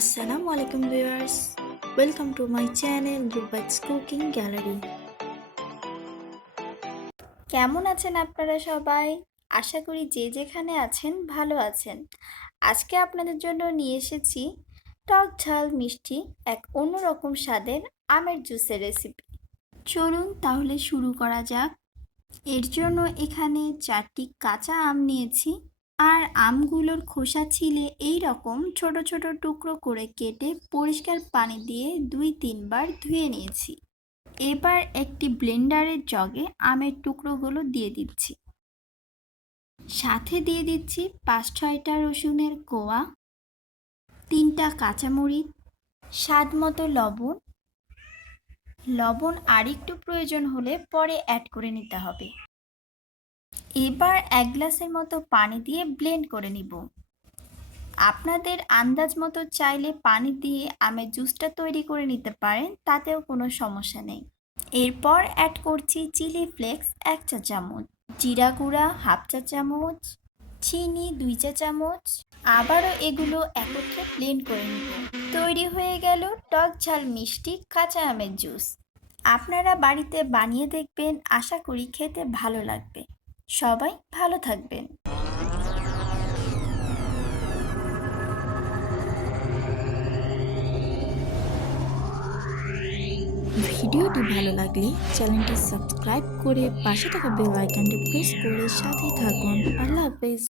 আসসালামু আলাইকুম viewers, welcome to my channel Rubait's cooking gallery. কেমন আছেন আপনারা সবাই? আশা করি যে যেখানে আছেন ভালো আছেন। আজকে আপনাদের জন্য নিয়ে এসেছি টক ঝাল মিষ্টি এক অন্যরকম স্বাদের আমের জুসের রেসিপি। চলুন তাহলে শুরু করা যাক। এর জন্য এখানে 4টি কাঁচা আম নিয়েছি, আর আমগুলোর খোসা ছিলে এই রকম ছোট ছোট টুকরো করে কেটে পরিষ্কার পানি দিয়ে 2-3 বার ধুয়ে নিয়েছি। এবার একটি ব্লেন্ডারের জগে আমের টুকরোগুলো দিয়ে দিচ্ছি। সাথে দিয়ে দিচ্ছি 5-6টা রসুনের কোয়া, 3টা কাঁচামরিচ, স্বাদ মতো লবণ। লবণ আর একটু প্রয়োজন হলে পরে অ্যাড করে নিতে হবে। এবার 1 গ্লাসের মতো পানি দিয়ে ব্লেন্ড করে নিব। আপনাদের আন্দাজ মতো চাইলে পানি দিয়ে আমের জুসটা তৈরি করে নিতে পারেন, তাতেও কোনো সমস্যা নেই। এরপর অ্যাড করছি চিলি ফ্লেক্স 1 চা চামচ, জিরা গুঁড়া 1/2 চা চামচ, চিনি 2 চা চামচ। আবারও এগুলো একত্রে ব্লেন্ড করে নিব। তৈরি হয়ে গেল টক ঝাল মিষ্টি কাঁচা আমের জুস। আপনারা বাড়িতে বানিয়ে দেখবেন, আশা করি খেতে ভালো লাগবে। সবাই ভালো থাকবেন। ভিডিওটি ভালো লাগলে চ্যানেলটি সাবস্ক্রাইব করে পাশে থাকা বেল আইকনটি প্রেস করে সাথেই থাকুন। আল্লাহ হাফেজ।